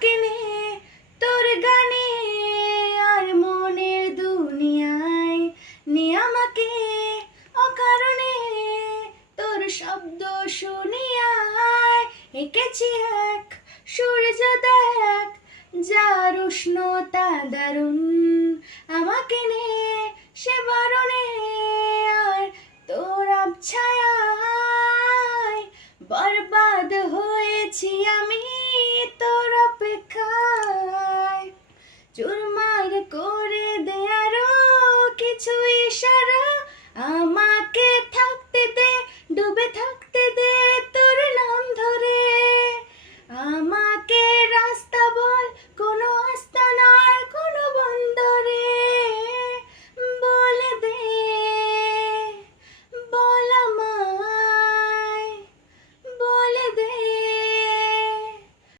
আমাকে নে তোর গানে আর মনের দুনিয়ায়, নে আমাকে অকারণে তোর শব্দ শুনিয়ায়। এঁকেছি এক সূর্য দেখ, যার উষ্ণতা দারুণ, আমাকে নে সে বারণে আর তোর আবছায়ায়। বরবাদ হয়েছি আমি তোর অপেক্ষায়, চুরমার করে দে আরো কিছু ইশারা, আমাকে থাকতে দে, ডুবে থাকতে দে তোর নাম ধরে, আমাকে